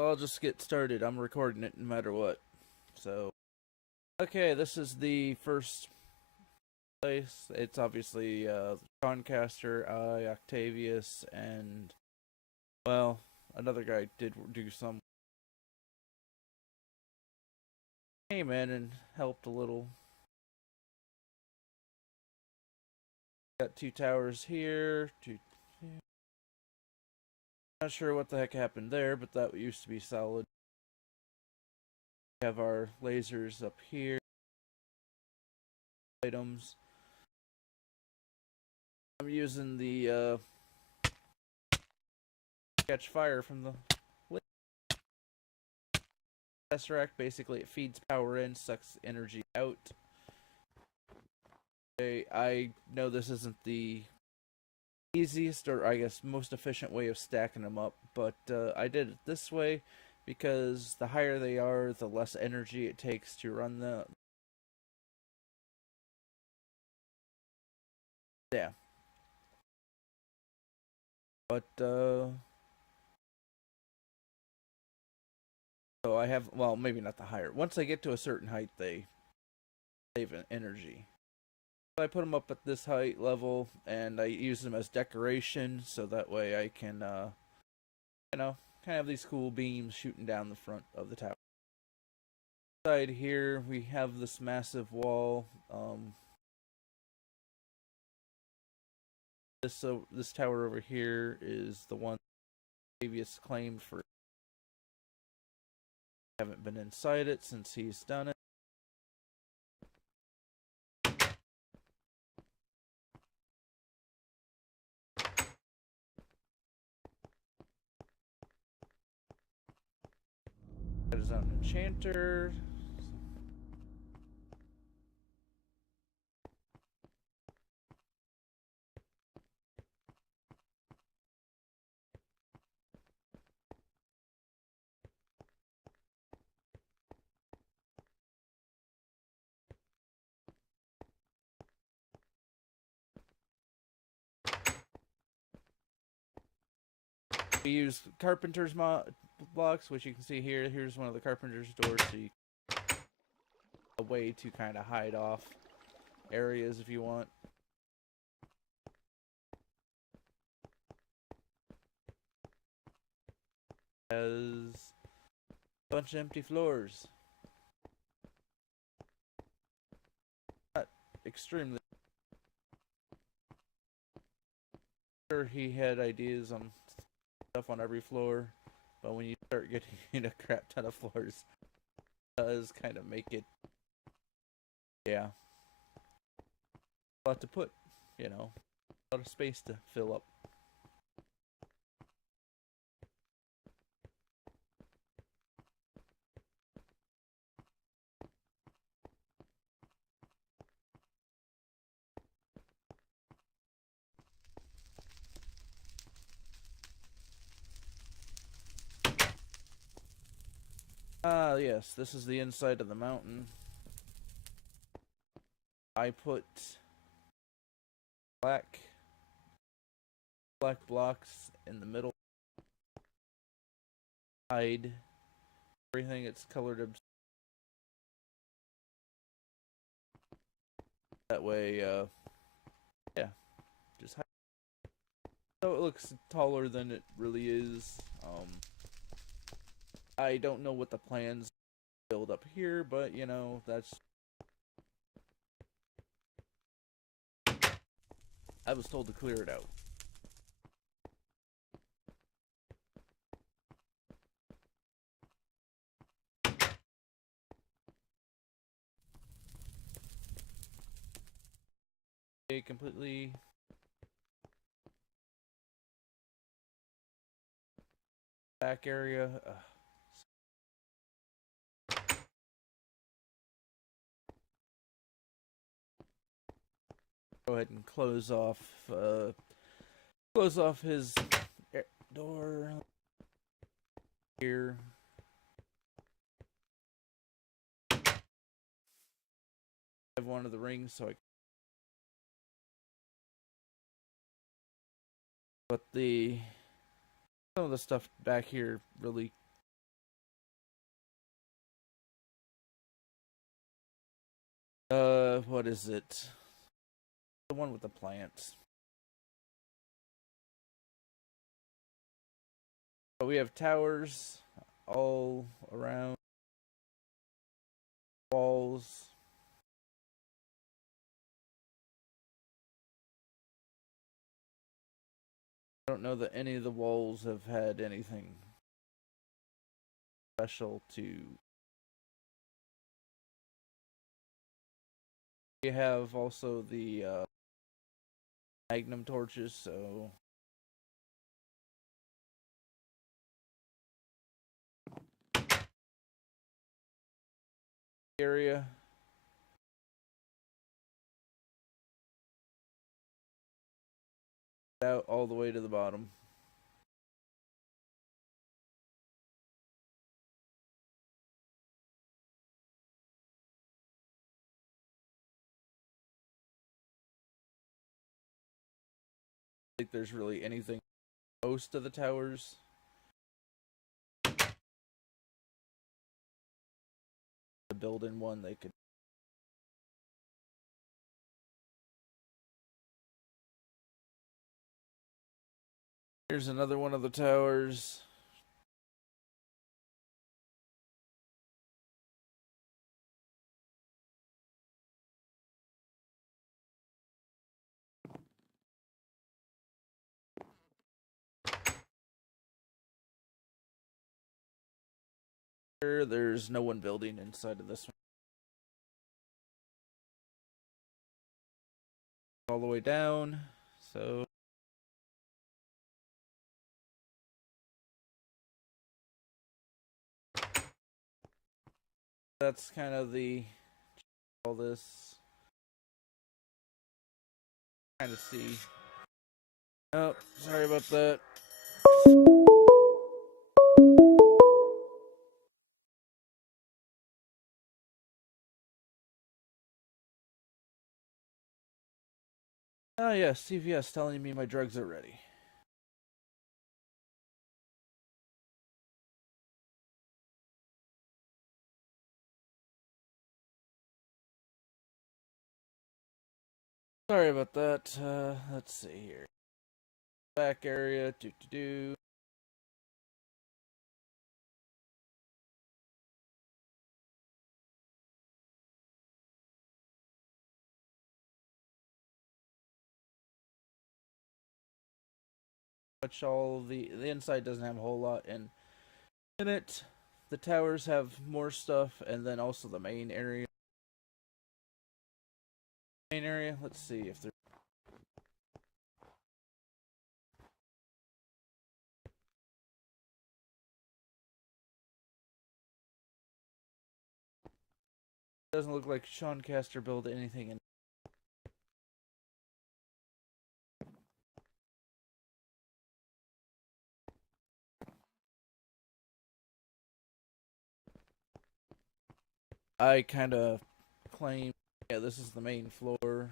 I'll just get started. I'm recording it no matter what. So, okay, this is the first place. It's obviously Concaster, I, Octavius, and, well, another guy did do some. Came in and helped a little. Got two towers here. Not sure what the heck happened there, but that used to be solid. We have our lasers up here. Items. I'm using the catch fire from the Tesseract. Basically, it feeds power in, sucks energy out. I know this isn't the easiest or I guess most efficient way of stacking them up, but I did it this way because the higher they are, the less energy it takes to run the. Yeah. But so I have, well, maybe not the higher. Once they get to a certain height, they save energy. So I put them up at this height level, and I use them as decoration, so that way I can, kind of have these cool beams shooting down the front of the tower. Side here, we have this massive wall. This tower over here is the one previous claimed for. Haven't been inside it since he's done it. Got his own enchanter. We use carpenter's blocks, which you can see here. Here's one of the carpenter's doors, so you a way to kind of hide off areas if you want. Has a bunch of empty floors. Not extremely. Sure, he had ideas on stuff on every floor, but when you start getting a crap ton of floors, it does kind of make it, yeah, a lot to put, a lot of space to fill up. Ah, yes, this is the inside of the mountain. I put black blocks in the middle. Hide everything. It's colored that way. Yeah, just hide. So it looks taller than it really is. I don't know what the plans build up here, but that's. I was told to clear it out. Okay, completely. Back area. Go ahead and close off his door here. I have one of the rings, so but some of the stuff back here really What is it? The one with the plants. But we have towers all around, walls. I don't know that any of the walls have had anything special to. We have also the magnum torches, so area. Out all the way to the bottom. I think there's really anything. Most of the towers. To build in one, they could. Here's another one of the towers. There's no one building inside of this one. All the way down, so that's kind of the all this kind of see. Oh, sorry about that. Oh yeah, CVS telling me my drugs are ready. Sorry about that. Let's see here. Back area. Do. Much all the inside doesn't have a whole lot in it. The towers have more stuff, and then also the main area. Let's see if there's. Doesn't look like Sean Caster built anything in. I kind of claim, yeah, this is the main floor.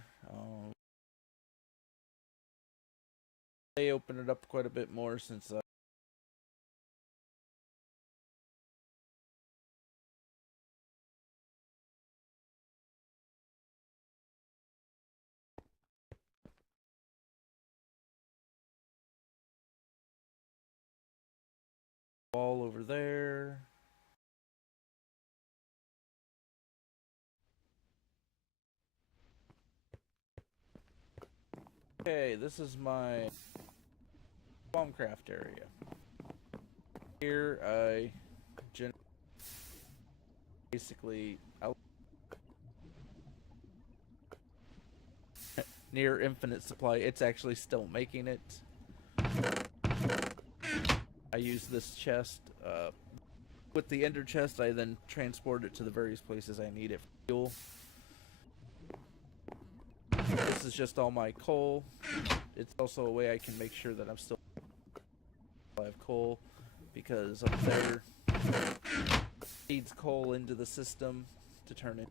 They open it up quite a bit more since wall over there. Okay, this is my bombcraft area. Here I basically near infinite supply. It's actually still making it. I use this chest. With the ender chest, I then transport it to the various places I need it for fuel. This is just all my coal. It's also a way I can make sure that I'm still have coal, because up there feeds coal into the system to turn it.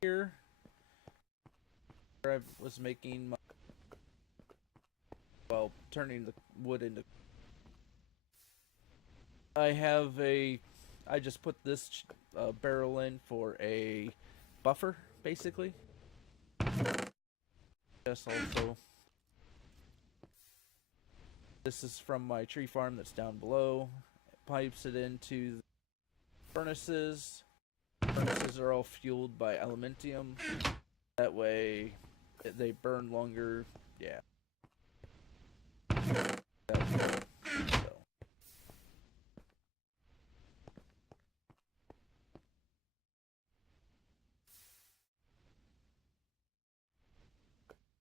Here, where I was making my turning the wood into. I just put this barrel in for a buffer, basically. Just also, this is from my tree farm that's down below. It pipes it into the furnaces. Furnaces are all fueled by aluminium. That way, they burn longer. Yeah. So.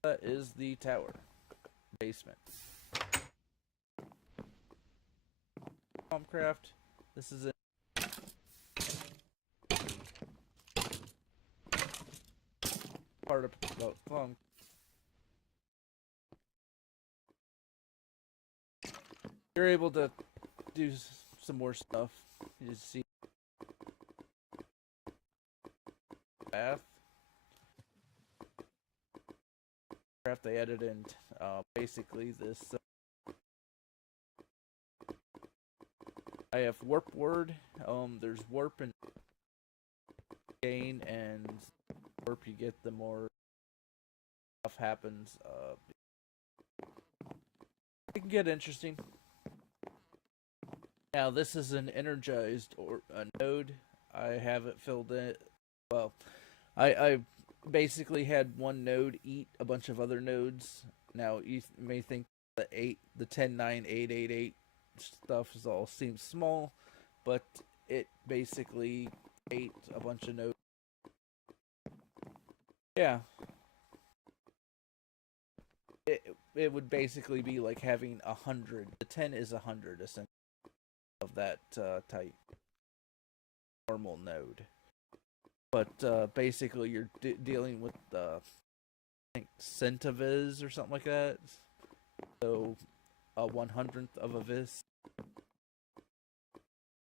That is the tower. Basement. Farmcraft. This is it. Part of farm. You're able to do some more stuff. You see bath. Craft they added in basically this. I have warp word. There's warp and gain, and warp you get the more stuff happens. It can get interesting. Now this is an energized or a node. I have it filled in. Well, I basically had one node eat a bunch of other nodes. Now you may think the 10, 9, 8, 8, 8 stuff is all seems small, but it basically ate a bunch of nodes. Yeah. It would basically be like having 100. The 10 is 100 essentially of that type normal node. But basically you're dealing with I think centivis or something like that. So a 100th of a vis.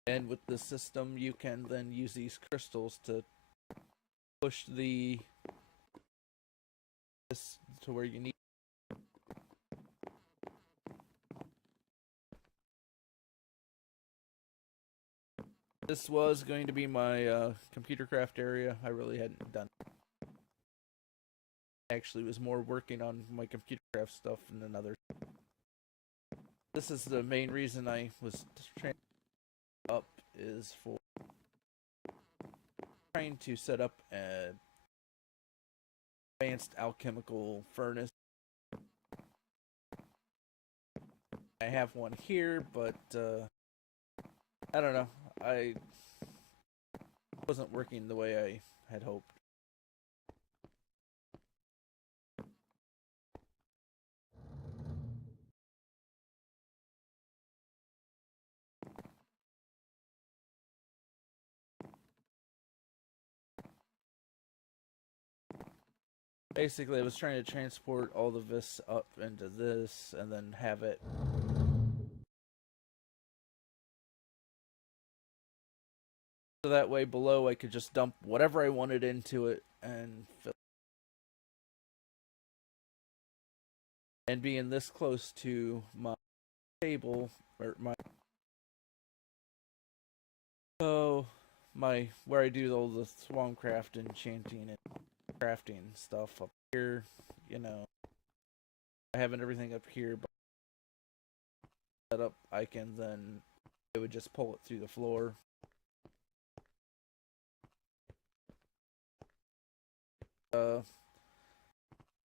And with the system you can then use these crystals to push the this to where you need. This was going to be my computer craft area. I really hadn't done it. Actually was more working on my computer craft stuff than another. This is the main reason I was trying up is for trying to set up an advanced alchemical furnace. I have one here, but I don't know. I wasn't working the way I had hoped. Basically, I was trying to transport all of this up into this and then have it. So that way below I could just dump whatever I wanted into it and fill. And being this close to my table, or my. So, where I do all the swampcraft and enchanting and crafting stuff up here, you know. I have everything up here, but set up, I can then, it would just pull it through the floor.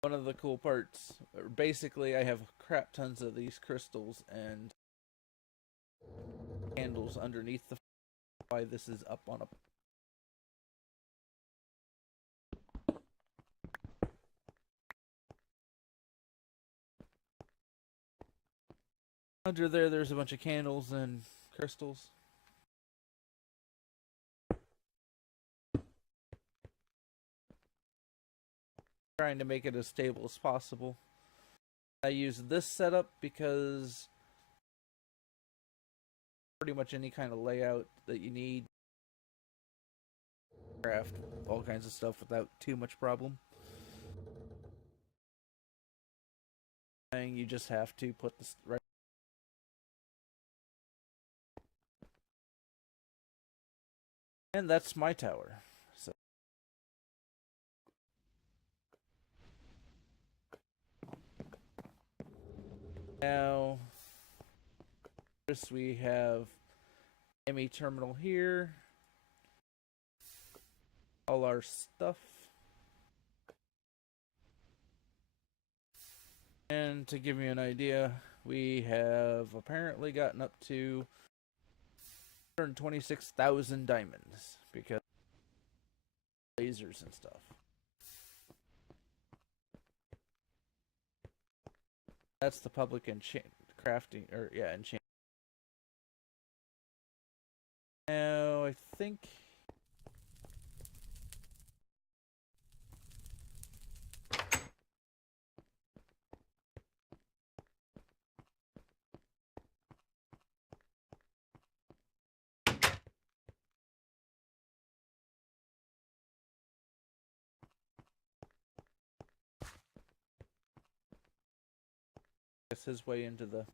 One of the cool parts, basically I have crap tons of these crystals and candles underneath the why this is up on a under there's a bunch of candles and crystals. Trying to make it as stable as possible. I use this setup because pretty much any kind of layout that you need, craft all kinds of stuff without too much problem. thing. You just have to put this right. And that's my tower. So now we have ME terminal here. All our stuff. And to give you an idea, we have apparently gotten up to 126,000 diamonds because lasers and stuff. That's the public enchant crafting, or yeah, enchant. Now I think it's his way into the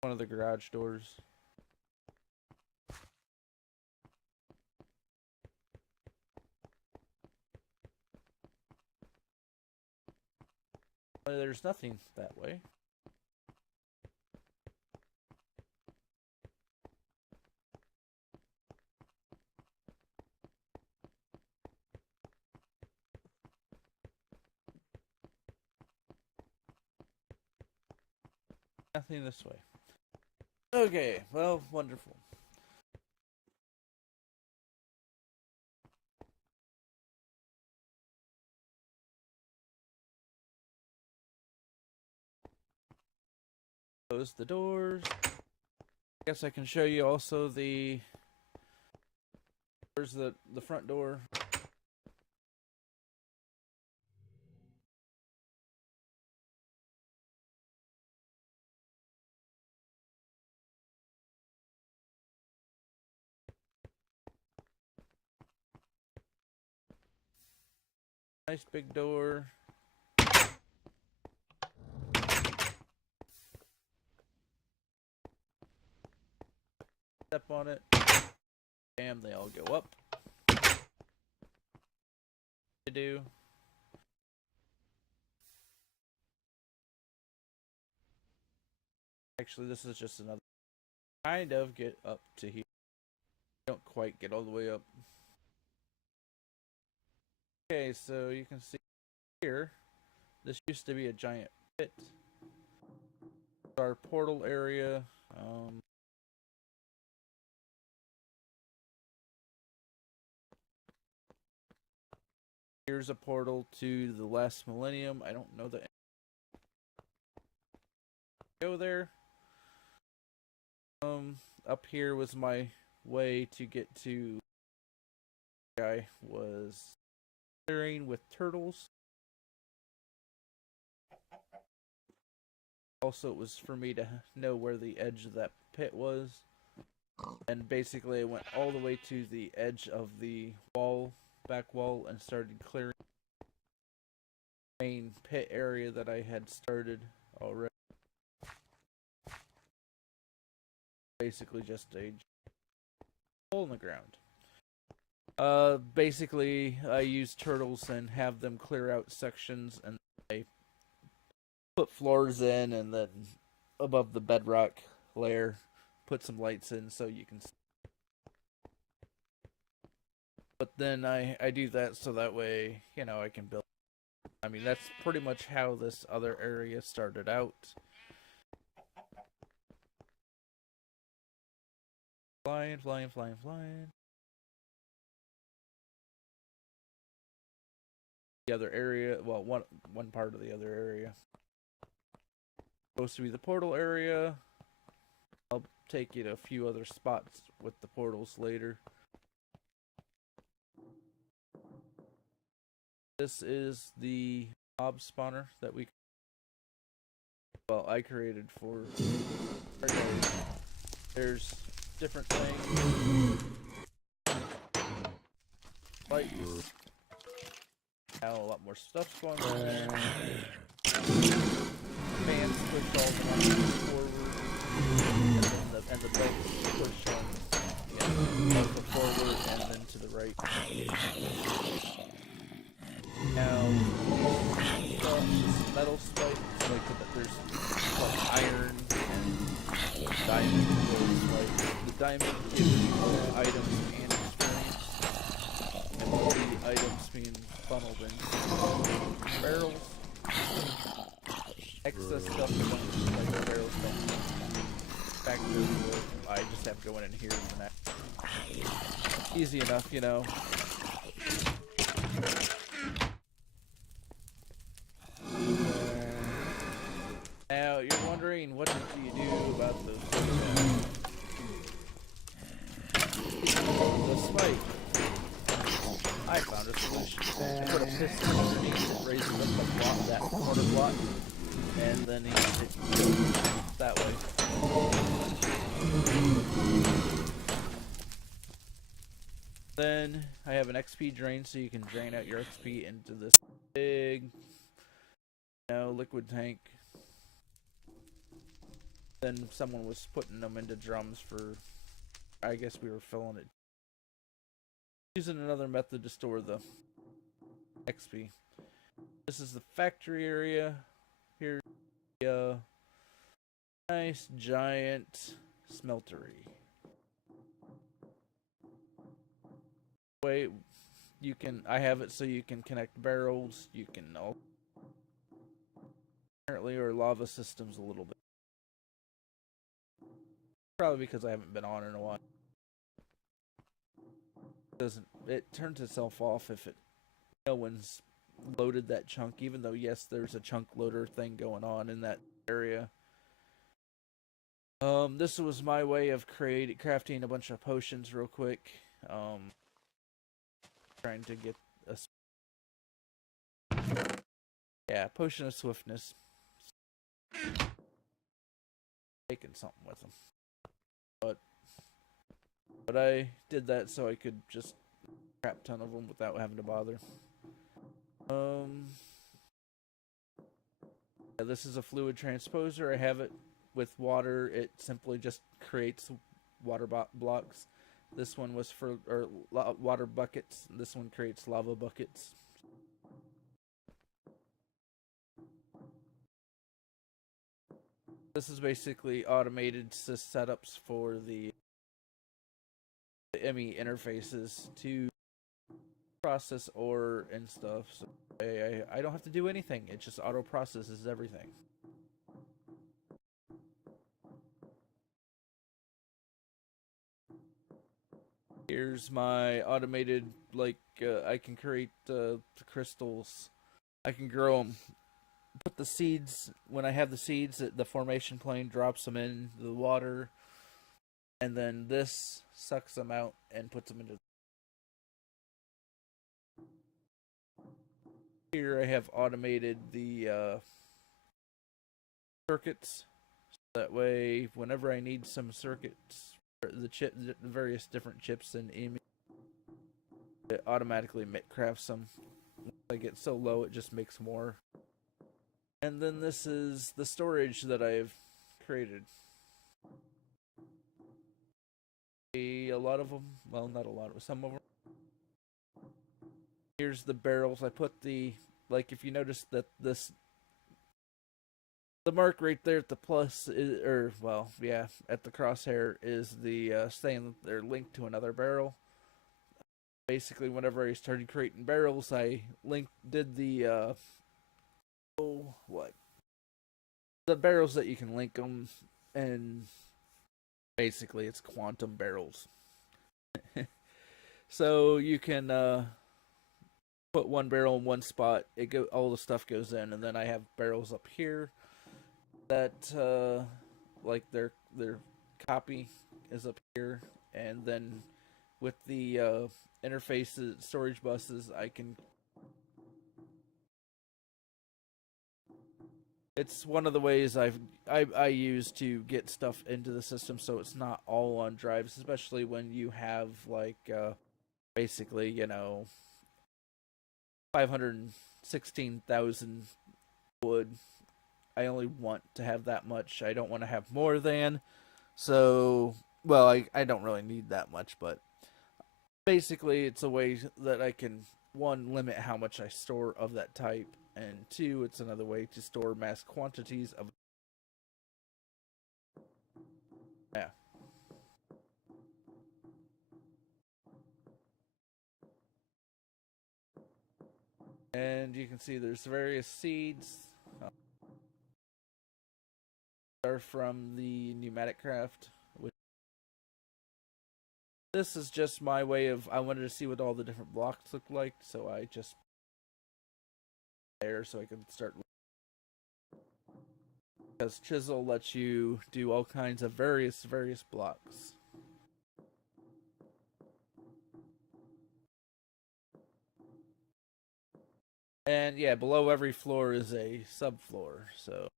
one of the garage doors. There's nothing that way. Nothing this way. Okay, well, wonderful. Close the doors. I guess I can show you also the where's the front door. Nice big door. Step on it. Bam, they all go up. To do. Actually, this is just another kind of get up to here. Don't quite get all the way up. Okay, so you can see here, this used to be a giant pit. Our portal area. Here's a portal to the last millennium. I don't know the go there. Up here was my way to get to. Guy was clearing with turtles. Also, it was for me to know where the edge of that pit was. And basically, I went all the way to the edge of the wall, back wall, and started clearing the main pit area that I had started already. Basically, just a hole in the ground. Basically, I use turtles and have them clear out sections, and I put floors in, and then above the bedrock layer, put some lights in so you can see. But then I do that so that way, you know, I can build. I mean, that's pretty much how this other area started out. Flying, flying, flying, flying. The other area, well, one part of the other area. Supposed to be the portal area. I'll take you to a few other spots with the portals later. This is the mob spawner that we well, I created for there's different things. Like now a lot more stuff's going on. Fans push all the ones forward, and the belts push both the forward and then to the right. Now, this metal spikes, like there's like iron and diamond. Like the diamond gives you more items and experience, and all the items being funneled into barrels. Excess stuff is like the barrels don't factor into it. I just have to go in and here for that. Easy enough, you know. Now you're wondering, what do you do about those things? The spike. I found a solution. I put a piston underneath and raise it up the block, that corner block, and then he that way. Then I have an XP drain, so you can drain out your XP into this big, liquid tank. Then someone was putting them into drums for, I guess we were filling it. Using another method to store the XP. This is the factory area. Here's the nice giant smeltery. Way you can, I have it so you can connect barrels. You can apparently, or lava systems a little bit. Probably because I haven't been on in a while. It turns itself off if no one's loaded that chunk, even though yes, there's a chunk loader thing going on in that area. This was my way of crafting a bunch of potions real quick. Trying to get a potion of swiftness. Taking something with them. But I did that so I could just crap ton of them without having to bother. This is a fluid transposer. I have it with water. It simply just creates water blocks. This one was for water buckets. This one creates lava buckets. This is basically automated setups for the ME interfaces to process ore and stuff. So I don't have to do anything. It just auto processes everything. Here's my automated, I can create the crystals. I can grow them. Put the seeds, when I have the seeds, the formation plane drops them in the water. And then this sucks them out and puts them into. Here I have automated the circuits. So that way, whenever I need some circuits, the various different chips in EMI, it automatically crafts them. Once I get so low, it just makes more. And then this is the storage that I've created. A lot of them, well, not a lot of them, some of them. Here's the barrels. I put if you notice that the mark right there at the plus is, at the crosshair is the saying that they're linked to another barrel. Basically, whenever I started creating barrels, I did the the barrels that you can link them, and basically it's quantum barrels. So you can put one barrel in one spot, all the stuff goes in, and then I have barrels up here that their copy is up here, and then with the interfaces, storage buses, I can It's one of the ways I use to get stuff into the system, so it's not all on drives, especially when you have like basically 516,000 wood. I only want to have that much. I don't want to have more than. So, well, I don't really need that much, but basically it's a way that I can, one, limit how much I store of that type, and two, it's another way to store mass quantities of. Yeah. And you can see there's various seeds. Are from the pneumatic craft. This is just my way of, I wanted to see what all the different blocks look like, so I just there so I can start. Because chisel lets you do all kinds of various blocks. And yeah, below every floor is a subfloor, so.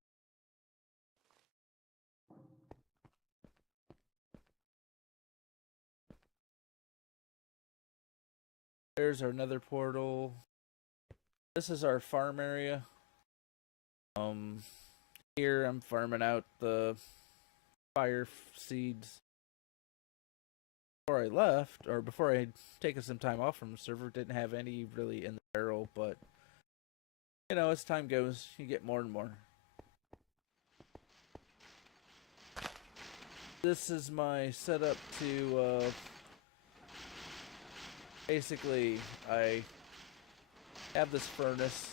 There's our nether portal. This is our farm area. Here I'm farming out the fire seeds. Before I left, or before I had taken some time off from the server, didn't have any really in the barrel, but as time goes, you get more and more. This is my setup to basically I have this furnace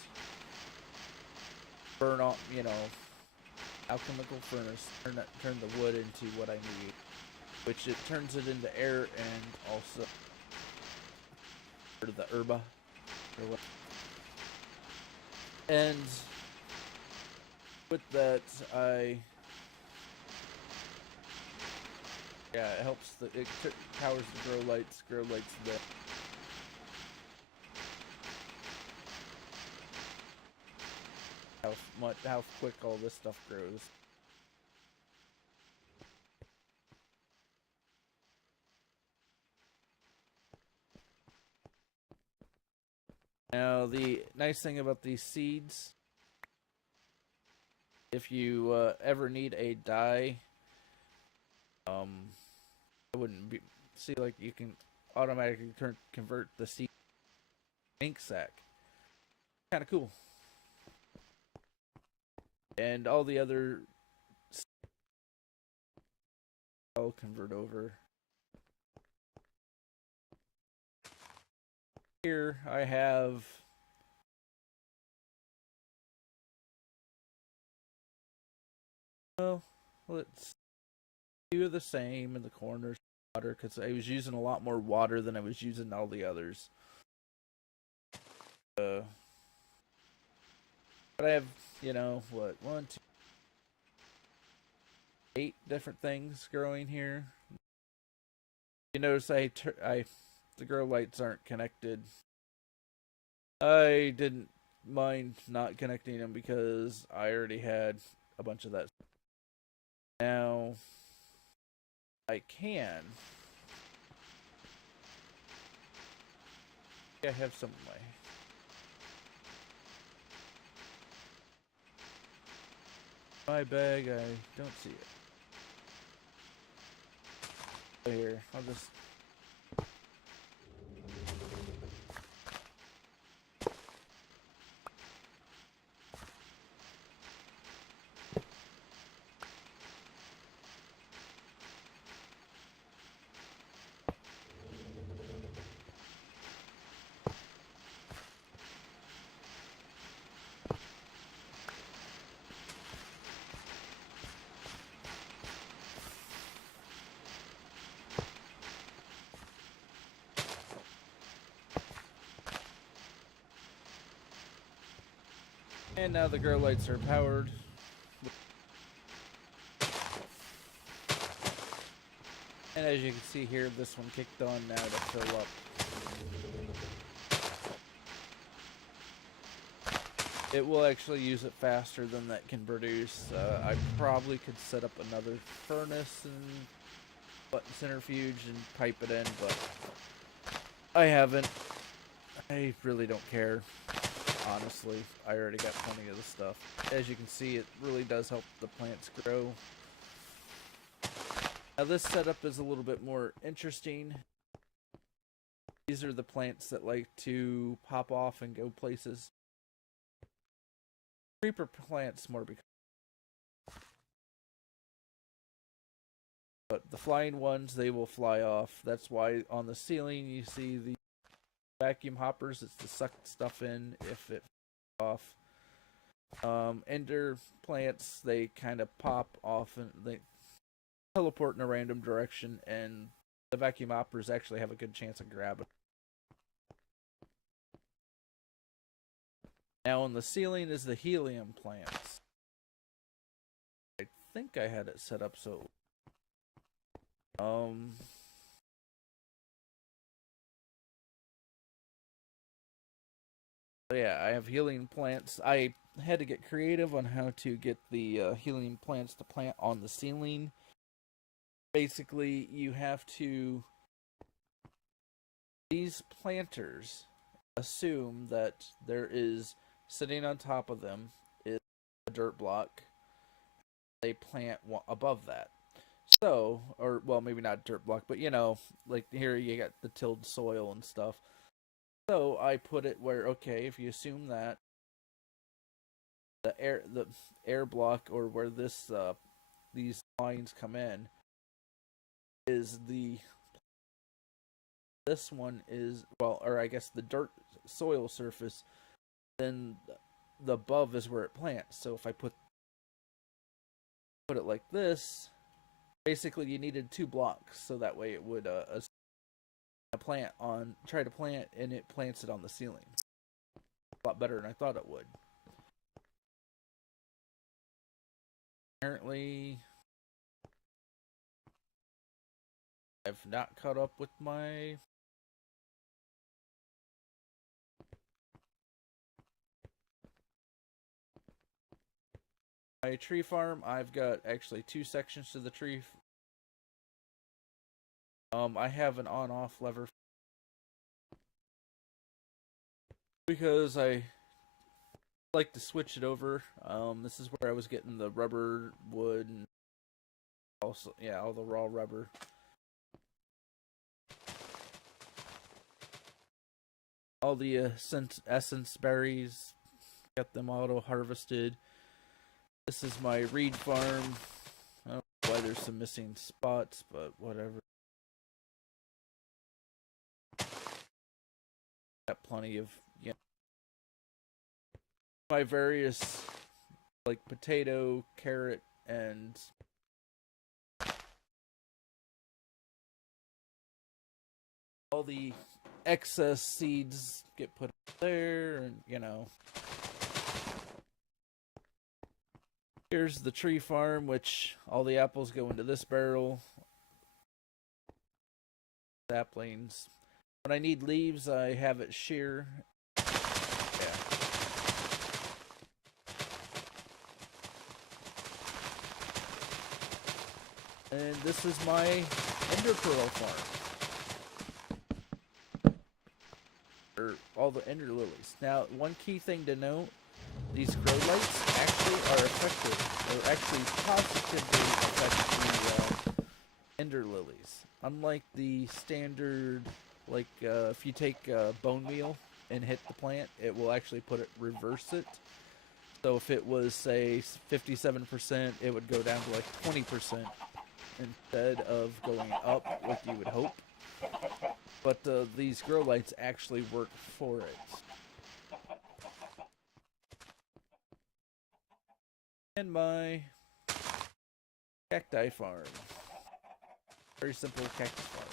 burn off, alchemical furnace, turn the wood into what I need, which it turns it into air and also the herba or what. And with that, it helps it powers the grow lights the. How quick all this stuff grows. Now, the nice thing about these seeds, if you ever need a dye, I wouldn't see, like, you can automatically convert the seed ink sac. Kind of cool. And all the other I'll convert over. Here I have let's do the same in the corners water, because I was using a lot more water than I was using all the others. But I have, 8 different things growing here. You notice the grow lights aren't connected. I didn't mind not connecting them because I already had a bunch of that. Now I can. I have some of my bag. I don't see it. Here, I'll just. And now the grow lights are powered. And as you can see here, this one kicked on now to fill up. it will actually use it faster than that can produce. I probably could set up another furnace and centrifuge and pipe it in, but I haven't. I really don't care. Honestly, I already got plenty of the stuff. As you can see, it really does help the plants grow. Now this setup is a little bit more interesting. These are the plants that like to pop off and go places. Creeper plants more because, but the flying ones, they will fly off. That's why on the ceiling you see the vacuum hoppers. It's to suck stuff in if it off. Ender plants, they kind of pop off and they teleport in a random direction, and the vacuum hoppers actually have a good chance of grabbing. Now on the ceiling is the helium plants. I think I had it set up so yeah, I have helium plants. I had to get creative on how to get the helium plants to plant on the ceiling. Basically, you have to... These planters assume that there is, sitting on top of them, is a dirt block. They plant above that. So, or, well, maybe not dirt block, but you know, like here you got the tilled soil and stuff. So I put it where, okay, if you assume that the air block, or where this these lines come in, is this one is, well, or I guess the dirt soil surface, then the above is where it plants. So if I put it like this, basically you needed 2 blocks, so that way it would try to plant, and it plants it on the ceiling. A lot better than I thought it would. Apparently, I've not caught up with my tree farm. I've got actually 2 sections to the tree. I have an on-off lever because I like to switch it over. This is where I was getting the rubber, wood, and also, yeah, all the raw rubber. All the essence berries, got them auto harvested. This is my reed farm. I don't know why there's some missing spots, but whatever. Got plenty of, you know, my various, like, potato, carrot, and all the excess seeds get put there, and, you know. Here's the tree farm, which all the apples go into this barrel. Saplings. When I need leaves, I have it shear. Yeah. And this is my ender pearl farm. Or all the ender lilies. Now, one key thing to note, these grow lights actually are effective. They're actually positively affect the ender lilies. Unlike the standard, like if you take bone meal and hit the plant, it will actually reverse it. So if it was, say, 57%, it would go down to like 20% instead of going up like you would hope. But these grow lights actually work for it. And my cacti farm. Very simple cactus farm.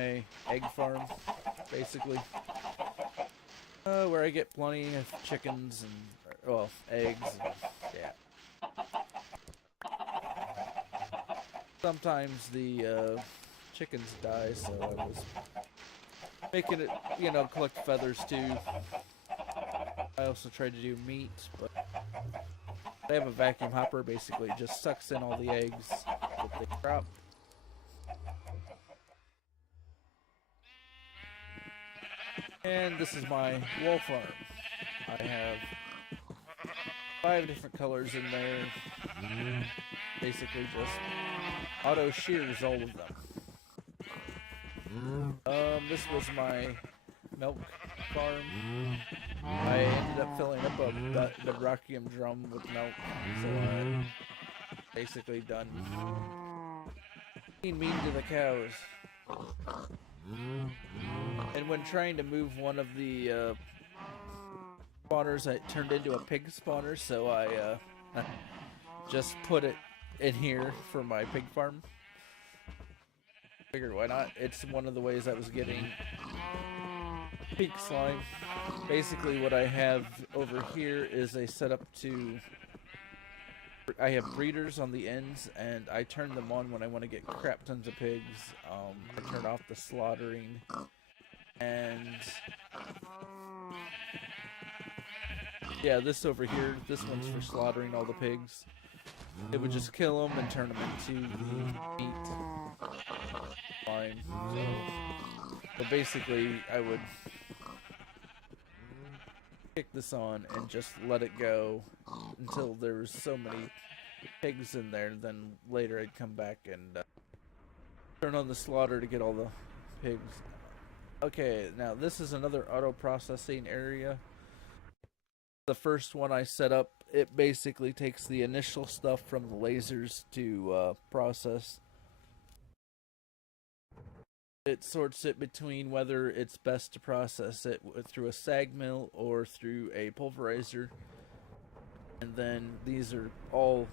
A egg farm, basically. Where I get plenty of chickens and, well, eggs and, yeah. Sometimes the chickens die, so I was making it, you know, collect feathers too. I also try to do meat, but they have a vacuum hopper. Basically, it just sucks in all the eggs that they drop. And this is my wool farm. I have 5 different colors in there. Basically just auto shears all of them. This was my milk farm. I ended up filling up the Brockium drum with milk, so I'm basically done feeding meat to the cows. And when trying to move one of the spawners, I turned into a pig spawner, so I just put it in here for my pig farm. Figured why not? It's one of the ways I was getting pink slime. Basically what I have over here is a setup to... I have breeders on the ends, and I turn them on when I want to get crap tons of pigs. I turn off the slaughtering, and... yeah, this over here, this one's for slaughtering all the pigs. It would just kill them and turn them into the meat slime. So basically, I would kick this on and just let it go until there was so many pigs in there. Then later I'd come back and turn on the slaughter to get all the pigs. Okay, now this is another auto processing area. The first one I set up, it basically takes the initial stuff from the lasers to process. It sorts it between whether it's best to process it through a sag mill or through a pulverizer. And then these are all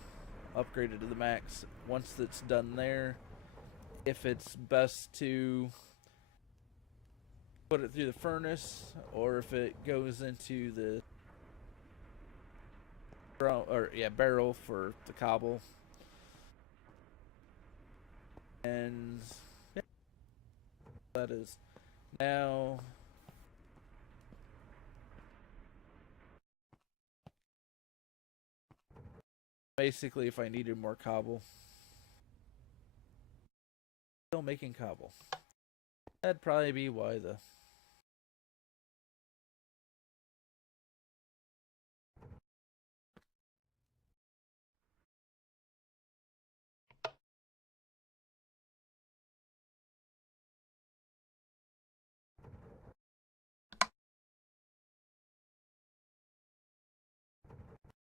upgraded to the max. Once it's done there, if it's best to put it through the furnace or if it goes into the barrel for the cobble. And yeah, that is now basically if I needed more cobble, still making cobble. That'd probably be why the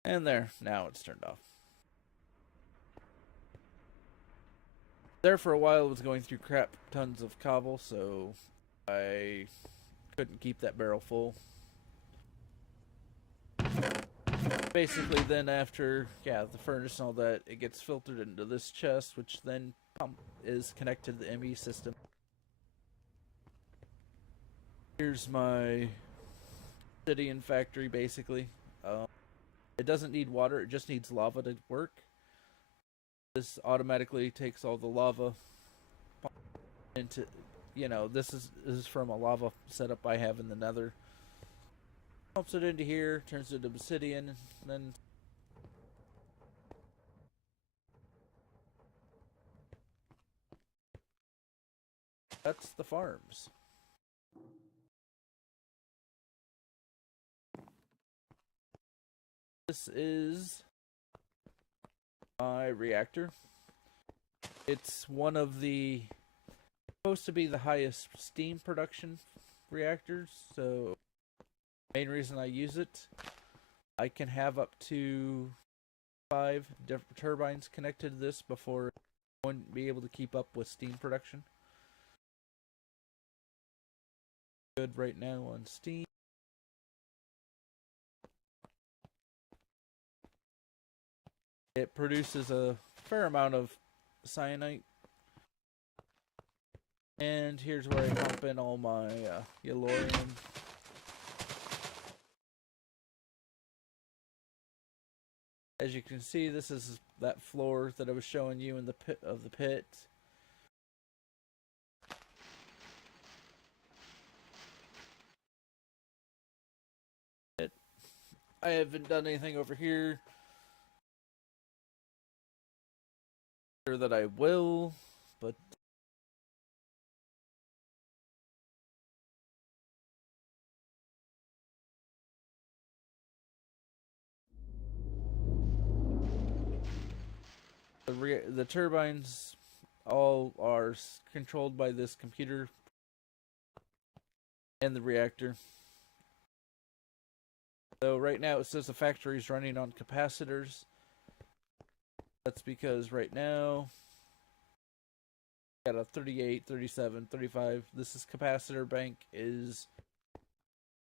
and there, now it's turned off. There for a while it was going through crap tons of cobble, so I couldn't keep that barrel full. Basically then after, the furnace and all that, it gets filtered into this chest, which then is connected to the ME system. Here's my obsidian factory, basically. It doesn't need water, it just needs lava to work. This automatically takes all the lava into, this is from a lava setup I have in the nether. Pumps it into here, turns it into obsidian, and then that's the farms. This is my reactor. It's one of the supposed to be the highest steam production reactors, so main reason I use it, I can have up to 5 different turbines connected to this before I wouldn't be able to keep up with steam production. Good right now on steam. It produces a fair amount of cyanite. And here's where I pump in all my yellorium. As you can see, this is that floor that I was showing you in the pit of the pit. I haven't done anything over here. Sure that I will, but the turbines all are controlled by this computer and the reactor. So right now it says the factory is running on capacitors. That's because right now got a 38, 37, 35. This capacitor bank is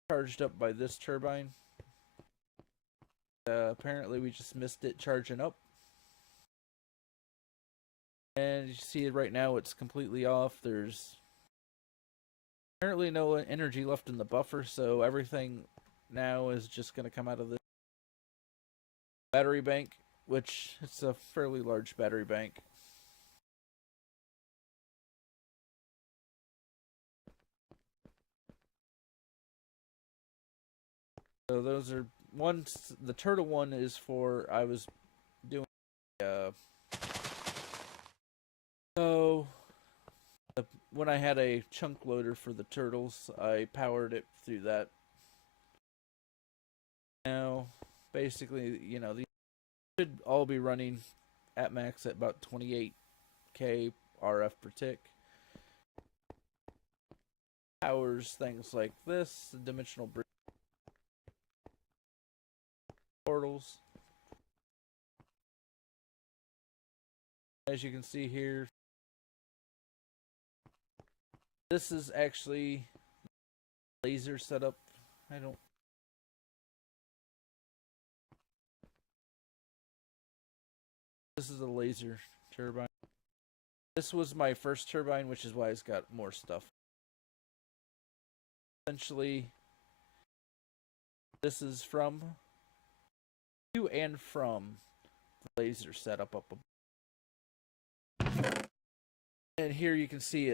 charged up by this turbine. Apparently we just missed it charging up. And you see right now it's completely off. There's apparently no energy left in the buffer, so everything now is just going to come out of the battery bank, which it's a fairly large battery bank. So those are the turtle one is for I was doing so when I had a chunk loader for the turtles, I powered it through that. Now basically, you know, these should all be running at max at about 28k RF per tick. Powers things like this, the dimensional bridge portals. As you can see here, this is actually laser setup. This is a laser turbine. This was my first turbine, which is why it's got more stuff. Essentially, this is from to and from the laser setup up above. And here you can see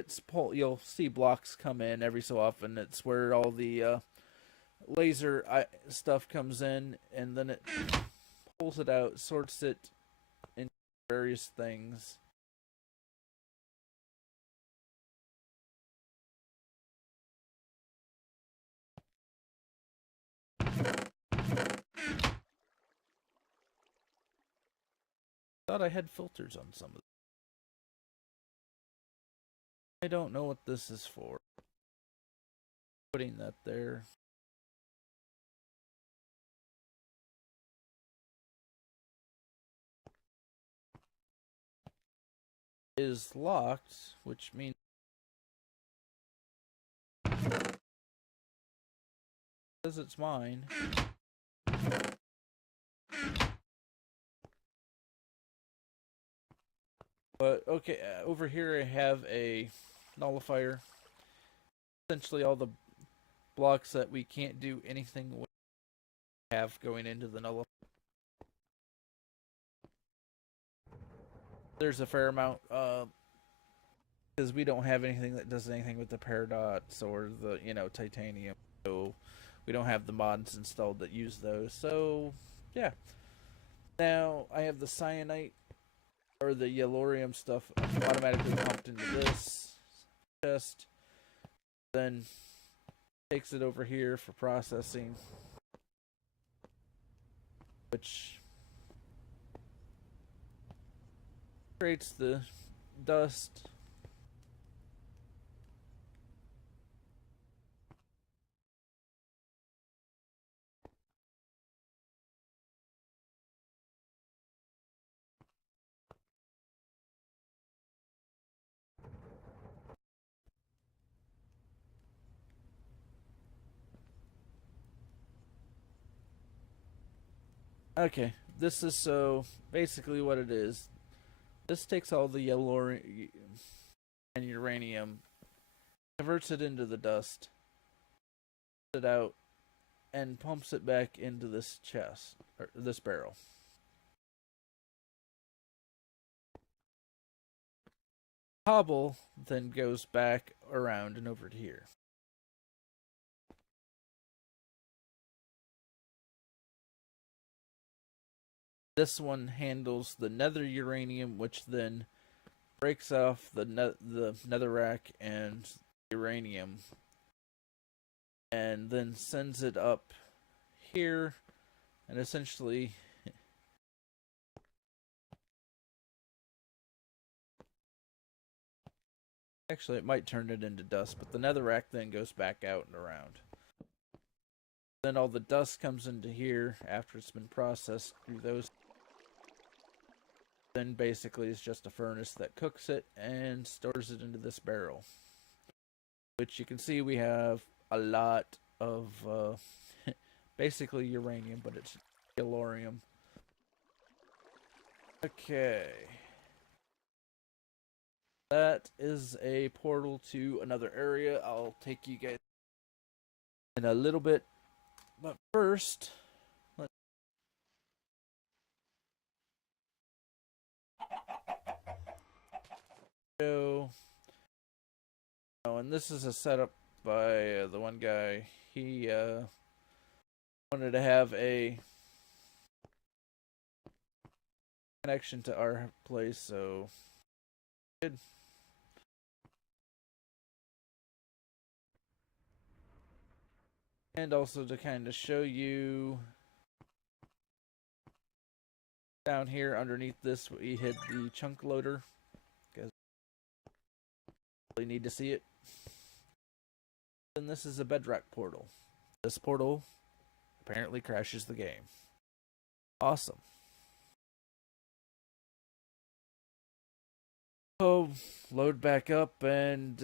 you'll see blocks come in every so often. It's where all the laser stuff comes in, and then it pulls it out, sorts it into various things. Thought I had filters on some of them. I don't know what this is for. Putting that there. Is locked, which means says it's mine. But okay, over here I have a nullifier. Essentially all the blocks that we can't do anything with have going into the nullifier. There's a fair amount because we don't have anything that does anything with the paradots or the titanium, so we don't have the mods installed that use those. So yeah, now I have the cyanite or the yellorium stuff automatically pumped into this chest, then takes it over here for processing, which creates the dust. Okay, this is so basically what it is. This takes all the yellow and uranium, converts it into the dust, it out, and pumps it back into this chest, or this barrel. Hobble then goes back around and over to here. This one handles the nether uranium, which then breaks off the netherrack and uranium, and then sends it up here, and essentially actually it might turn it into dust, but the netherrack then goes back out and around. Then all the dust comes into here after it's been processed through those. Then basically it's just a furnace that cooks it and stores it into this barrel, which you can see we have a lot of basically uranium, but it's tellurium. Okay. That is a portal to another area. I'll take you guys in a little bit. But first, let's go. Oh, and this is a setup by the one guy. He wanted to have a connection to our place, so good. And also to kind of show you down here underneath this, we hid the chunk loader. Because really need to see it. And this is a bedrock portal. This portal apparently crashes the game. Awesome. So, load back up and